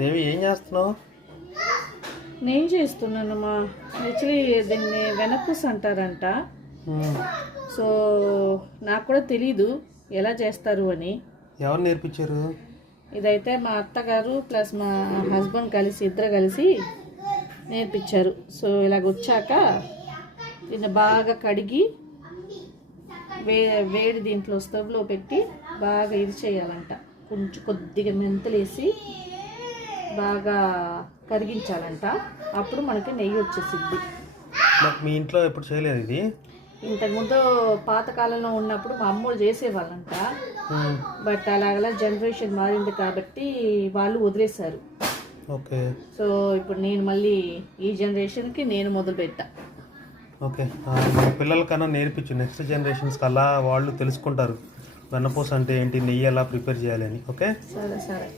దేవి ఏం చేస్తున్నావు? నేను చేస్తున్నాను మా యాక్చువల్లీ దీన్ని వెనపూస అంటారంట. సో నాకు కూడా తెలీదు ఎలా చేస్తారు అని. ఎవరు నేర్పించారు? ఇదైతే మా అత్తగారు ప్లస్ మా హస్బెండ్ కలిసి ఇద్దరు కలిసి నేర్పించారు. సో ఇలాగ వచ్చాక దీన్ని బాగా కడిగి వేడి దీంట్లో స్టవ్లో పెట్టి బాగా ఇది చేయాలంట. కొంచెం కొద్దిగా మెంతులు వేసి బాగా కరిగించాలంట. అప్పుడు మనకి నెయ్యి వచ్చేసిద్ది. మీ ఇంట్లో ఎప్పుడు చేయలేదు ఇది? ఇంతకుముందు పాతకాలంలో ఉన్నప్పుడు మా అమ్మోళ్ళు చేసేవాళ్ళంట. బట్ అలాగలా జనరేషన్ మారింది కాబట్టి వాళ్ళు వదిలేశారు. ఓకే. సో ఇప్పుడు నేను మళ్ళీ ఈ జనరేషన్కి నేను మొదలుపెట్టా. ఓకే, మన పిల్లలకన్నా నేర్పించు, నెక్స్ట్ జనరేషన్స్కి అలా వాళ్ళు తెలుసుకుంటారు వెన్నపూస అంటే ఏంటి, నెయ్యి ఎలా ప్రిపేర్ చేయాలి అని. ఓకే సరే సరే.